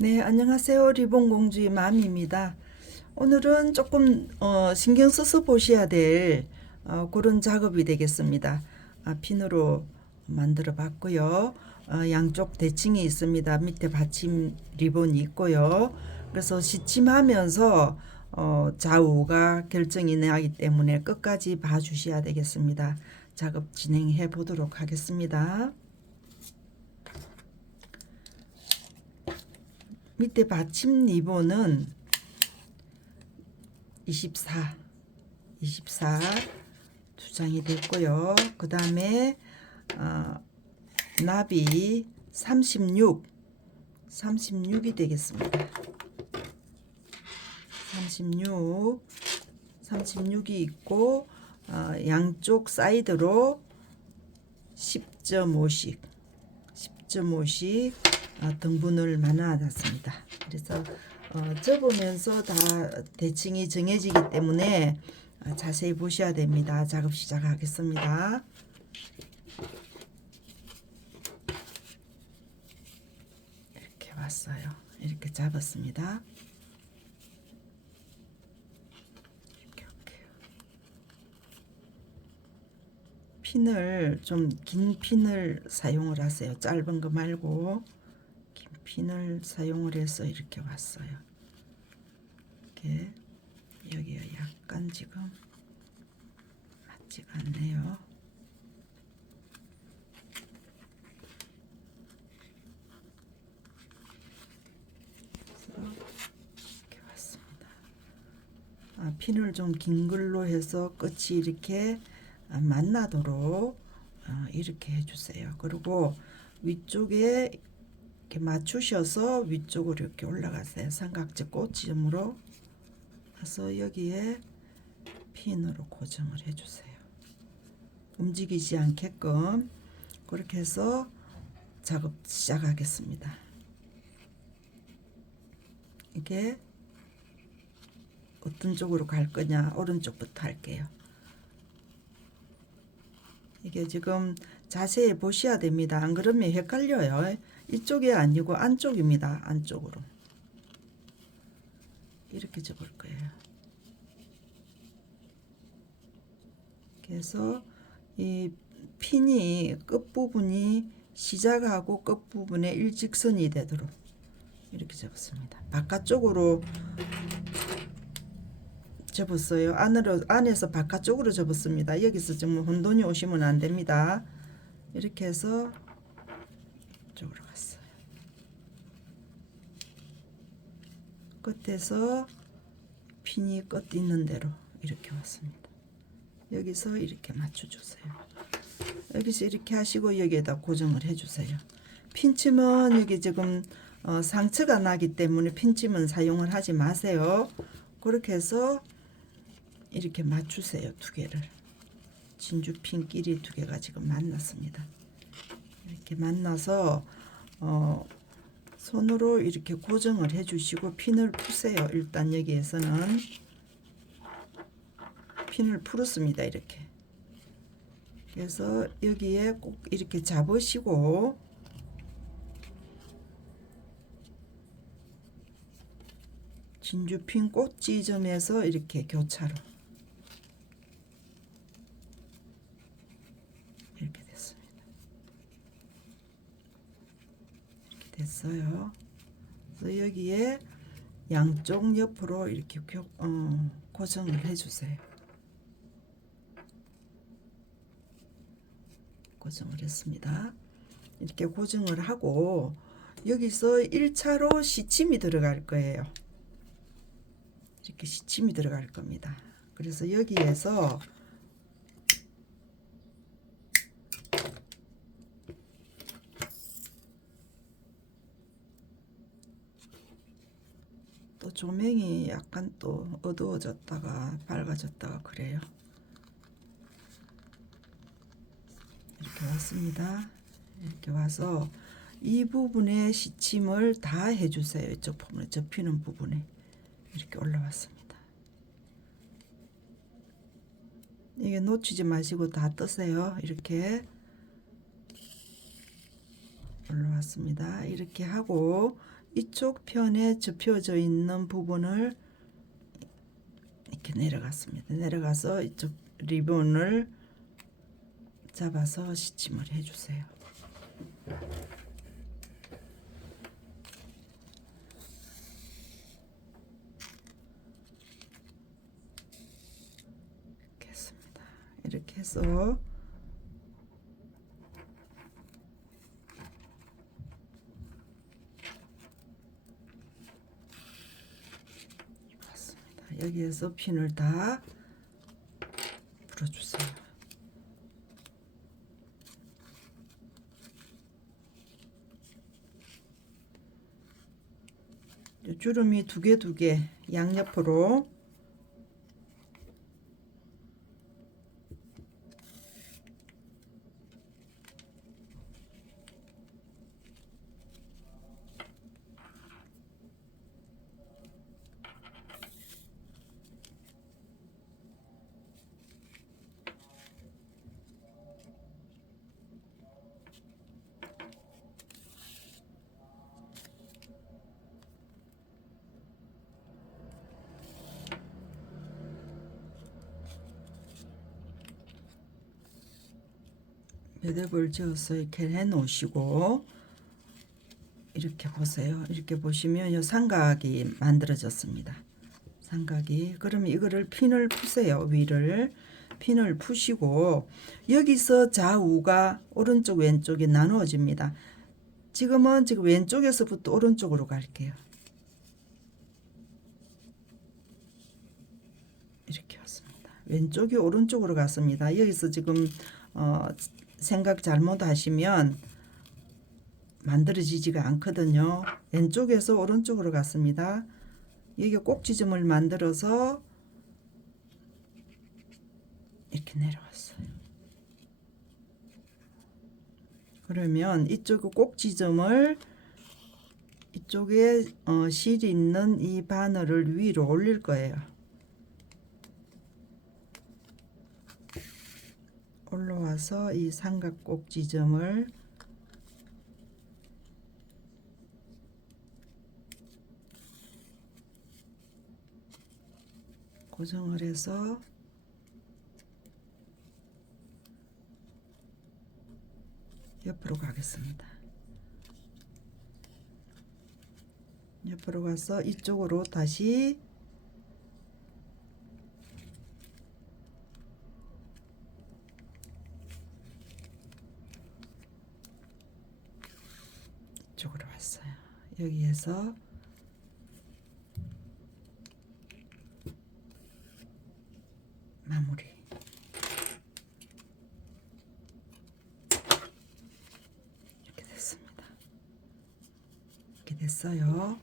네, 안녕하세요. 리본공주의 맘입니다. 오늘은 조금 신경 써서 보셔야 될 그런 작업이 되겠습니다. 핀으로 만들어 봤고요. 양쪽 대칭이 있습니다. 밑에 받침 리본이 있고요. 그래서 시침하면서 좌우가 결정이 나기 때문에 끝까지 봐주셔야 되겠습니다. 작업 진행해 보도록 하겠습니다. 밑에 받침 리본은 24 두 장이 됐고요. 그 다음에 나비 36이 되겠습니다. 36이 있고 양쪽 사이드로 10.5씩 등분을 만들어놨습니다. 그래서 접으면서 다 대칭이 정해지기 때문에 자세히 보셔야 됩니다. 작업 시작하겠습니다. 이렇게 왔어요. 이렇게 잡았습니다. 이렇게 할게요. 핀을 좀 긴 핀을 사용을 하세요. 짧은 거 말고 긴 핀을 사용을 해서 이렇게 왔어요. 이렇게 여기가 약간 지금 맞지가 않네요. 이렇게 왔습니다. 핀을 좀 긴 걸로 해서 끝이 이렇게 만나도록 이렇게 해주세요. 그리고 위쪽에 이렇게 맞추셔서 위쪽으로 이렇게 올라가세요. 삼각지 꽂힘으로 해서 여기에 핀으로 고정을 해주세요. 움직이지 않게끔 그렇게 해서 작업 시작하겠습니다. 이게 어떤 쪽으로 갈 거냐, 오른쪽부터 할게요. 이게 지금 자세히 보셔야 됩니다. 안 그러면 헷갈려요. 이쪽이 아니고 안쪽입니다. 안쪽으로 이렇게 접을 거예요. 그래서 이 핀이 끝부분이 시작하고 끝부분에 일직선이 되도록 이렇게 접었습니다. 바깥쪽으로 접었어요. 안에서 바깥쪽으로 접었습니다. 여기서 정말 혼돈이 오시면 안 됩니다. 이렇게 해서 이쪽으로 갔어요. 끝에서 핀이 끝 있는 대로 이렇게 왔습니다. 여기서 이렇게 맞춰주세요. 여기서 이렇게 하시고 여기에다 고정을 해주세요. 핀침은 여기 지금 상처가 나기 때문에 핀침은 사용을 하지 마세요. 그렇게 해서 이렇게 맞추세요. 두 개를 진주핀끼리 두 개가 지금 만났습니다. 이렇게 만나서 손으로 이렇게 고정을 해주시고 핀을 푸세요. 일단 여기에서는 핀을 풀었습니다. 이렇게. 그래서 여기에 꼭 이렇게 잡으시고 진주핀 꼭 지점에서 이렇게 교차로 이렇게 됐습니다. 이렇게 됐어요. 그래서 여기에 양쪽 옆으로 이렇게 고정을 해주세요. 고정을 했습니다. 이렇게 고정을 하고 여기서 1차로 시침이 들어갈 거예요. 이렇게 시침이 들어갈 겁니다. 그래서 여기에서 또 조명이 약간 또 어두워졌다가 밝아졌다가 그래요. 이렇게 왔습니다. 이렇게 와서 이 부분에 시침을 다 해주세요. 이쪽 부분에 접히는 부분에 이렇게 올라왔습니다. 이게 놓치지 마시고 다 뜨세요. 이렇게 올라왔습니다. 이렇게 하고 이쪽 편에 접혀져 있는 부분을 이렇게 내려갔습니다. 내려가서 이쪽 리본을 잡아서 시침을 해주세요. 이렇게 했습니다. 이렇게 해서 여기에서 핀을 다 풀어주세요. 주름이 두 개 양옆으로 매듭을 지어서 이렇게 해 놓으시고 이렇게 보세요. 이렇게 보시면 이 삼각이 만들어졌습니다. 삼각이. 그러면 이거를 핀을 푸세요. 위를 핀을 푸시고 여기서 좌우가 오른쪽 왼쪽이 나누어집니다. 지금 왼쪽에서부터 오른쪽으로 갈게요. 이렇게 왔습니다. 왼쪽이 오른쪽으로 갔습니다. 여기서 지금 생각 잘못하시면 만들어지지가 않거든요. 왼쪽에서 오른쪽으로 갔습니다. 여기 꼭지점을 만들어서 이렇게 내려왔어요. 그러면 이쪽 꼭지점을 이쪽에 실이 있는 이 바늘을 위로 올릴 거예요. 올라와서 이 삼각 꼭지점을 고정을 해서 옆으로 가겠습니다. 옆으로 가서 이쪽으로 다시 이쪽으로 왔어요. 여기에서 마무리. 이렇게 됐습니다. 이렇게 됐어요.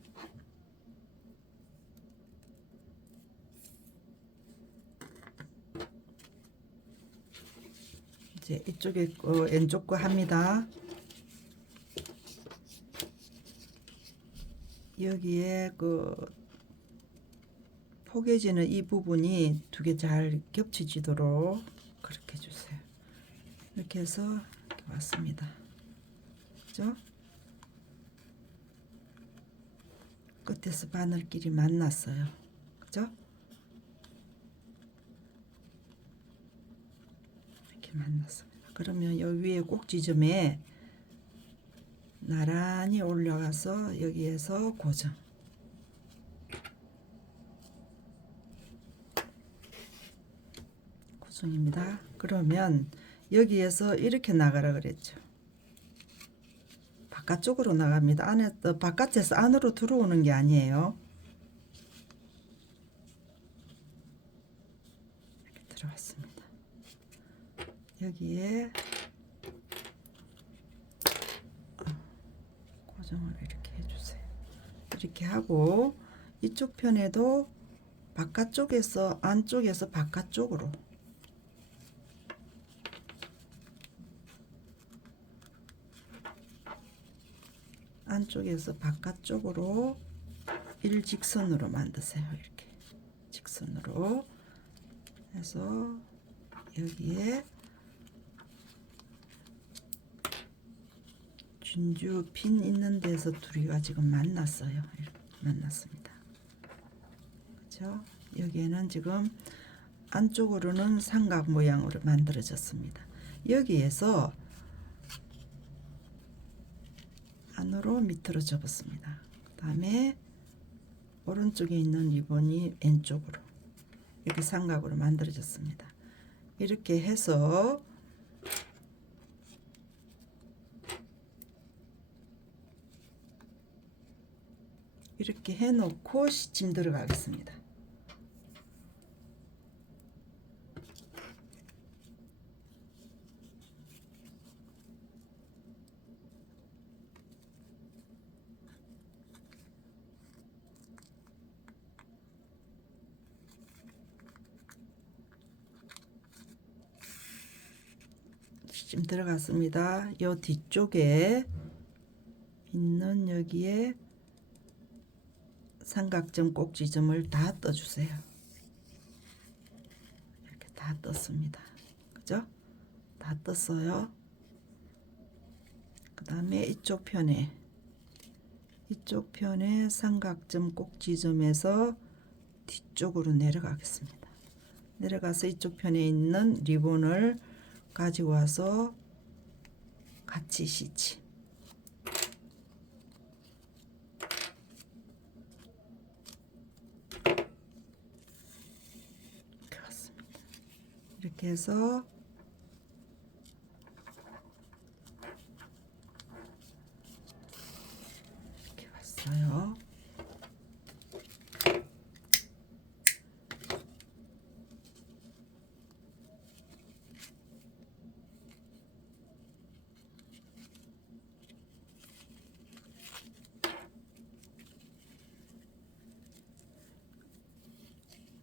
이제 이쪽에 왼쪽 거 합니다. 여기에 포개지는 이 부분이 두 개 잘 겹쳐지도록 그렇게 해주세요. 이렇게 해서 이렇게 왔습니다. 그죠? 끝에서 바늘끼리 만났어요. 그죠? 이렇게 만났습니다. 그러면 여기 위에 꼭지점에 나란히 올라가서 여기에서 고정. 고정입니다. 그러면 여기에서 이렇게 나가라 그랬죠. 바깥쪽으로 나갑니다. 바깥에서 안으로 들어오는 게 아니에요. 이렇게 들어왔습니다. 여기에 고정을 이렇게 해주세요. 이렇게 하고 이쪽 편에도 바깥쪽에서 안쪽에서 바깥쪽으로 안쪽에서 바깥쪽으로 일직선으로 만드세요. 이렇게 직선으로 해서 여기에 진주 핀 있는 데서 둘이가 지금 만났어요. 만났습니다. 그죠? 여기에는 지금 안쪽으로는 삼각 모양으로 만들어졌습니다. 여기에서 안으로 밑으로 접었습니다. 그 다음에 오른쪽에 있는 리본이 왼쪽으로 이렇게 삼각으로 만들어졌습니다. 이렇게 해서 이렇게 해놓고 시침 들어가겠습니다. 시침 들어갔습니다. 요 뒤쪽에 있는 여기에 삼각점 꼭지점을 다 떠주세요. 이렇게 다 떴습니다. 그죠? 다 떴어요. 그 다음에 이쪽 편에 삼각점 꼭지점에서 뒤쪽으로 내려가겠습니다. 내려가서 이쪽 편에 있는 리본을 가지고 와서 같이 시침. 이렇게 해서 이렇게 왔어요.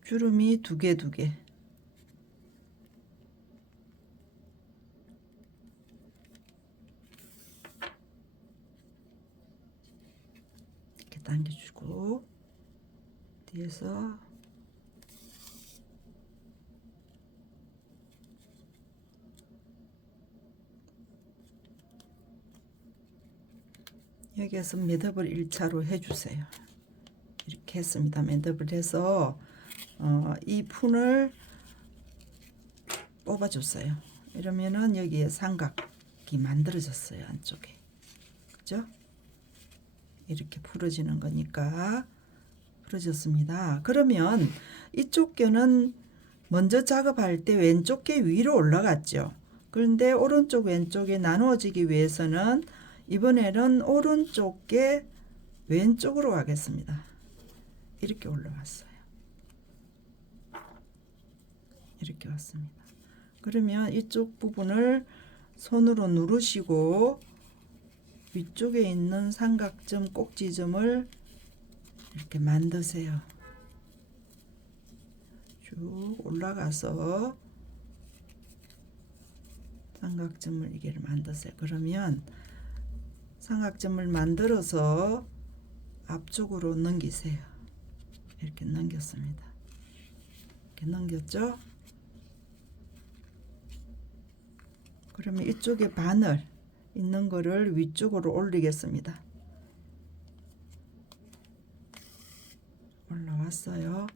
주름이 두 개. 당겨주고 뒤에서 여기에서 매듭을 1차로 해주세요. 이렇게 했습니다. 매듭을 해서 이 푼을 뽑아줬어요. 이러면은 여기에 삼각이 만들어졌어요. 안쪽에. 그죠? 이렇게 풀어지는 거니까 풀어졌습니다. 그러면 이쪽 껴는 먼저 작업할 때 왼쪽 껴 위로 올라갔죠. 그런데 오른쪽 왼쪽에 나누어지기 위해서는 이번에는 오른쪽 껴 왼쪽으로 가겠습니다. 이렇게 올라왔어요. 이렇게 왔습니다. 그러면 이쪽 부분을 손으로 누르시고 위쪽에 있는 삼각점 꼭지점을 이렇게 만드세요. 쭉 올라가서 삼각점을 이게 만드세요. 그러면 삼각점을 만들어서 앞쪽으로 넘기세요. 이렇게 넘겼습니다. 이렇게 넘겼죠? 그러면 이쪽에 바늘 있는 거를 위쪽으로 올리겠습니다. 올라왔어요.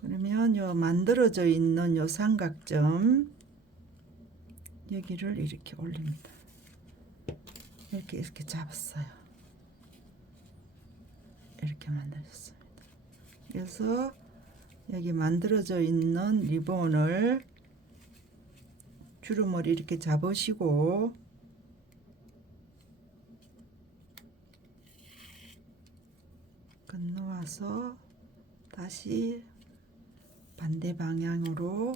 그러면 요 만들어져 있는 요 삼각점 여기를 이렇게 올립니다. 이렇게 잡았어요. 이렇게 만들었습니다. 그래서 여기 만들어져 있는 리본을 주름을 이렇게 잡으시고 건너와서 다시 반대 방향으로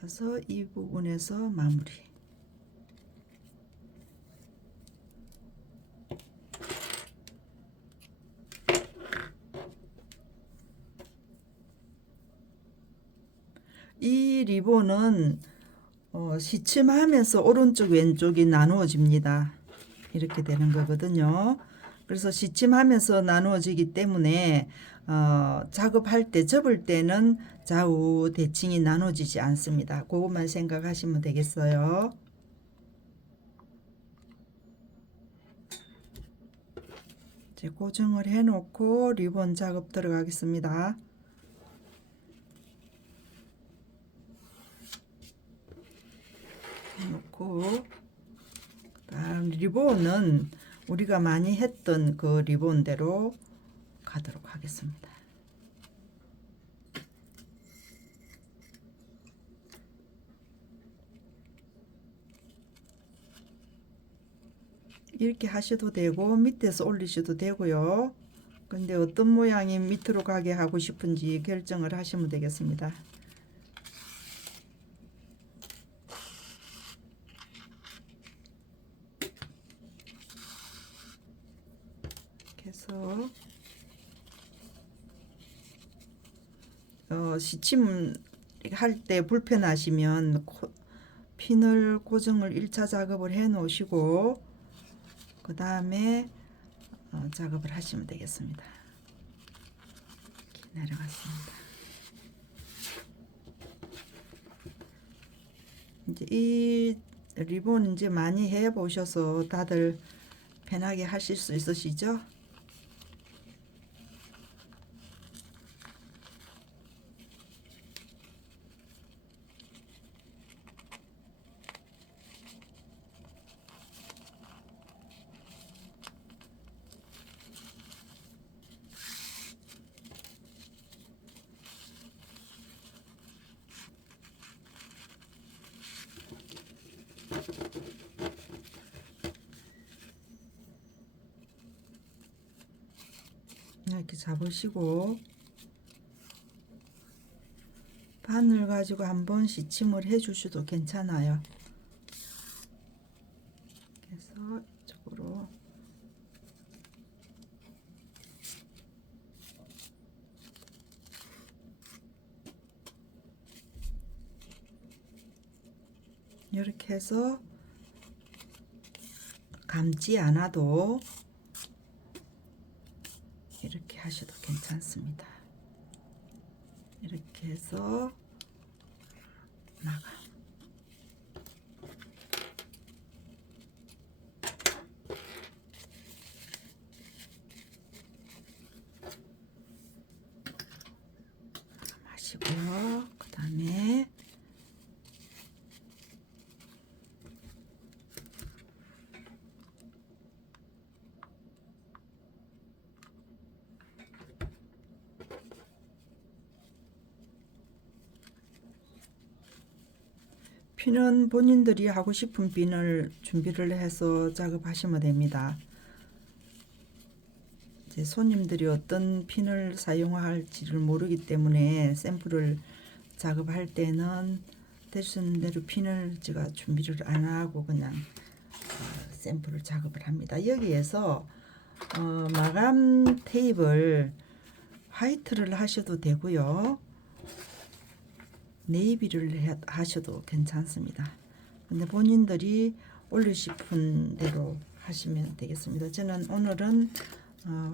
가서 이 부분에서 마무리. 이 리본은 시침하면서 오른쪽 왼쪽이 나누어집니다. 이렇게 되는 거거든요. 그래서 시침하면서 나누어지기 때문에 작업할 때 접을 때는 좌우 대칭이 나눠지지 않습니다. 그것만 생각하시면 되겠어요. 이제 고정을 해 놓고 리본 작업 들어가겠습니다. 놓고 그다음 리본은 우리가 많이 했던 그 리본대로 가도록 하겠습니다. 이렇게 하셔도 되고 밑에서 올리셔도 되고요. 근데 어떤 모양이 밑으로 가게 하고 싶은지 결정을 하시면 되겠습니다. 그래서 시침 할 때 불편하시면 핀을 고정을 1차 작업을 해 놓으시고 그 다음에 작업을 하시면 되겠습니다. 이렇게 내려갔습니다. 이제 이 리본 이제 많이 해 보셔서 다들 편하게 하실 수 있으시죠? 이렇게 잡으시고 바늘 가지고 한번 시침을 해 주셔도 괜찮아요. 그래서 이쪽으로 이렇게 해서 감지 않아도 이렇게 하셔도 괜찮습니다. 이렇게 해서 마감. 마시고요. 그 다음에 핀은 본인들이 하고 싶은 핀을 준비를 해서 작업하시면 됩니다. 이제 손님들이 어떤 핀을 사용할지를 모르기 때문에 샘플을 작업할 때는 되시는 대로 핀을 제가 준비를 안 하고 그냥 샘플을 작업을 합니다. 여기에서 마감 테이프를 화이트를 하셔도 되고요. 네이비를 하셔도 괜찮습니다. 근데 본인들이 올리고 싶은 대로 하시면 되겠습니다. 저는 오늘은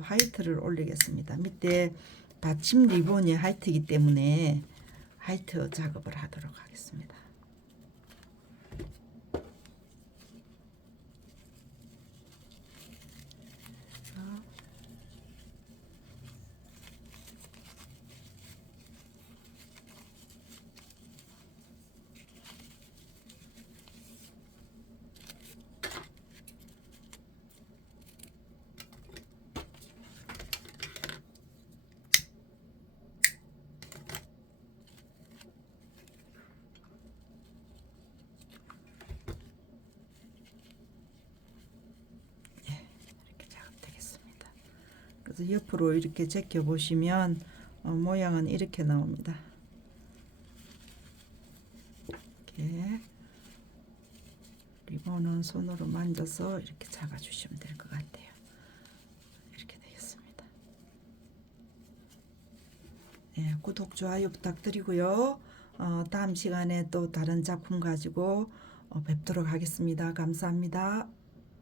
화이트를 올리겠습니다. 밑에 받침 리본이 화이트이기 때문에 화이트 작업을 하도록 하겠습니다. 그래서 옆으로 이렇게 제껴 보시면 모양은 이렇게 나옵니다. 이렇게 리본은 손으로 만져서 이렇게 잡아 주시면 될 것 같아요. 이렇게 되겠습니다. 예, 구독 좋아요 부탁드리고요. 다음 시간에 또 다른 작품 가지고 뵙도록 하겠습니다. 감사합니다.